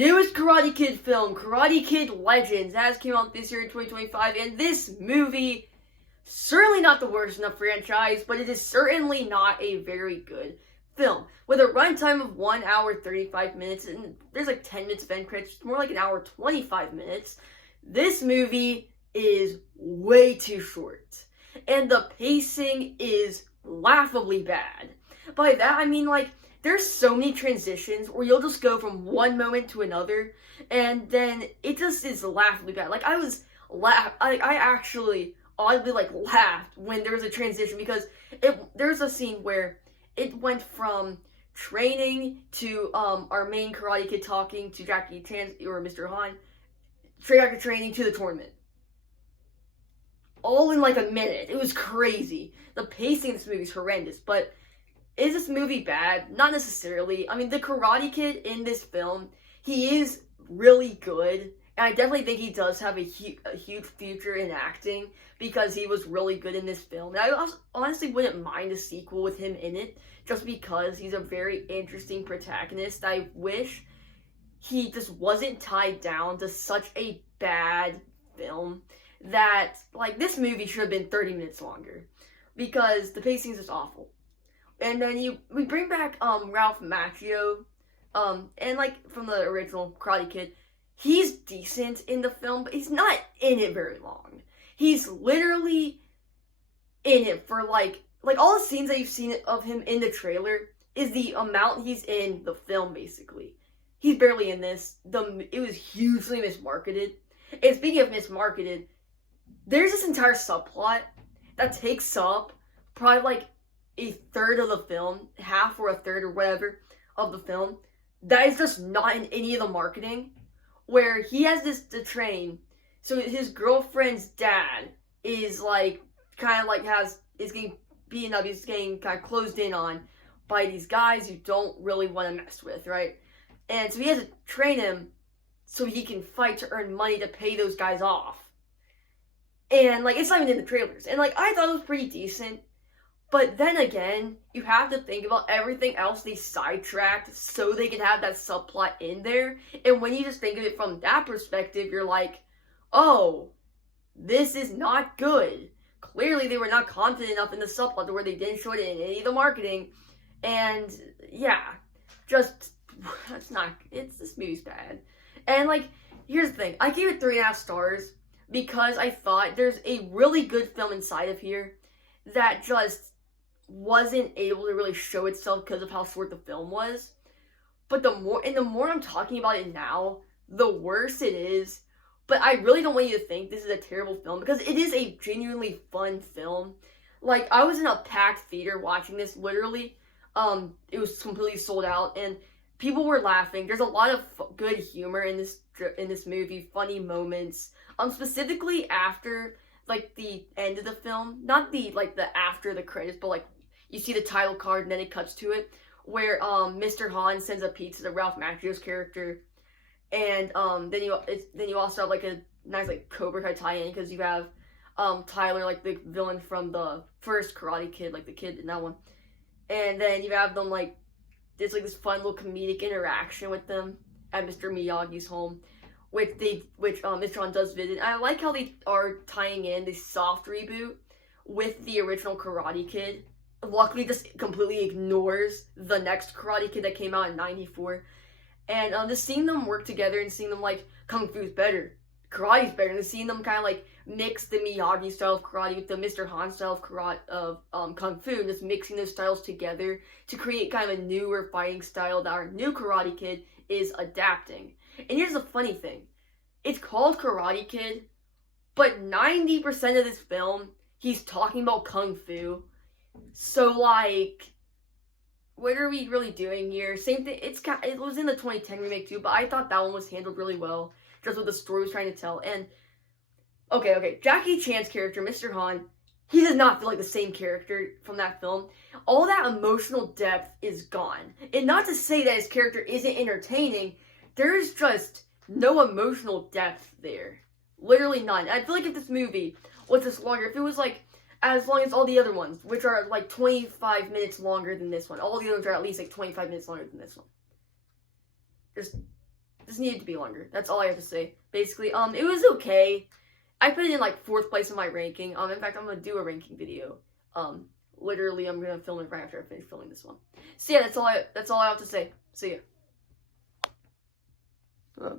newest Karate Kid film, Karate Kid Legends, has came out this year in 2025, and this movie, certainly not the worst in the franchise, but it is certainly not a very good film. With a runtime of 1 hour 35 minutes, and there's like 10 minutes of end credits, more like an hour 25 minutes, this movie is way too short. And the pacing is laughably bad. By that, I mean, like, there's so many transitions where you'll just go from one moment to another, and then it just is laughably bad. Like, I actually oddly, like, laughed when there was a transition, because there's a scene where it went from training to, our main Karate Kid talking to Jackie Chan, or Mr. Han, straight after training to the tournament. All in, like, a minute. It was crazy. The pacing of this movie is horrendous, but is this movie bad? Not necessarily. I mean, the Karate Kid in this film, he is really good, and I definitely think he does have a huge future in acting, because he was really good in this film. And I honestly wouldn't mind a sequel with him in it, just because he's a very interesting protagonist. I wish he just wasn't tied down to such a bad film that, like, this movie should have been 30 minutes longer, because the pacing is just awful. And then we bring back Ralph Macchio, and, like, from the original Karate Kid, he's decent in the film, but he's not in it very long. He's literally in it for, like all the scenes that you've seen of him in the trailer is the amount he's in the film, basically. He's barely in this. It was hugely mismarketed. And speaking of mismarketed, there's this entire subplot that takes up probably, like, a third of the film, half or a third or whatever of the film, that is just not in any of the marketing, where he has this to train, so his girlfriend's dad is, like, kind of, like, is getting beaten up, he's getting kind of closed in on by these guys you don't really want to mess with, right? And so he has to train him so he can fight to earn money to pay those guys off. And, like, it's not even in the trailers. And, like, I thought it was pretty decent. But then again, you have to think about everything else they sidetracked so they can have that subplot in there. And when you just think of it from that perspective, you're like, oh, this is not good. Clearly they were not confident enough in the subplot to where they didn't show it in any of the marketing. And yeah, just, this movie's bad. And, like, here's the thing, I gave it 3.5 stars because I thought there's a really good film inside of here that just wasn't able to really show itself because of how short the film was. But the more I'm talking about it now, the worse it is. But I really don't want you to think this is a terrible film, because it is a genuinely fun film. Like, I was in a packed theater watching this, literally. It was completely sold out, and people were laughing. There's a lot of good humor in this movie, funny moments. Specifically after, like, the end of the film, not the after the credits, but, like, you see the title card and then it cuts to it, where Mr. Han sends a pizza to Ralph Macchio's character, and then you also have, like, a nice, like, Cobra Kai tie-in, because you have Tyler, like, the villain from the first Karate Kid, like the kid in that one, and then you have them, like, there's, like, this fun little comedic interaction with them at Mr. Miyagi's home, which Mr. Han does visit. And I like how they are tying in the soft reboot with the original Karate Kid. Luckily, just completely ignores the next Karate Kid that came out in '94. And just seeing them work together and seeing them, like, Kung Fu's better, Karate's better, and seeing them kind of, like, mix the Miyagi style of karate with the Mr. Han style of karate of Kung Fu, and just mixing those styles together to create kind of a newer fighting style that our new Karate Kid is adapting. And here's the funny thing. It's called Karate Kid, but 90% of this film, he's talking about Kung Fu. So, like, what are we really doing here? Same thing, it was in the 2010 remake too, but I thought that one was handled really well, just what the story was trying to tell. And, okay, Jackie Chan's character, Mr. Han, he does not feel like the same character from that film. All that emotional depth is gone. And not to say that his character isn't entertaining, there's just no emotional depth there. Literally none. I feel like if this movie was this longer, if it was, like, as long as all the other ones, which are, like, 25 minutes longer than this one. All the others are at least, like, 25 minutes longer than this one. This This needed to be longer. That's all I have to say. Basically, it was okay. I put it in like 4th place in my ranking. In fact, I'm gonna do a ranking video. Literally, I'm gonna film it right after I finish filming this one. So yeah, that's all I have to say. See ya.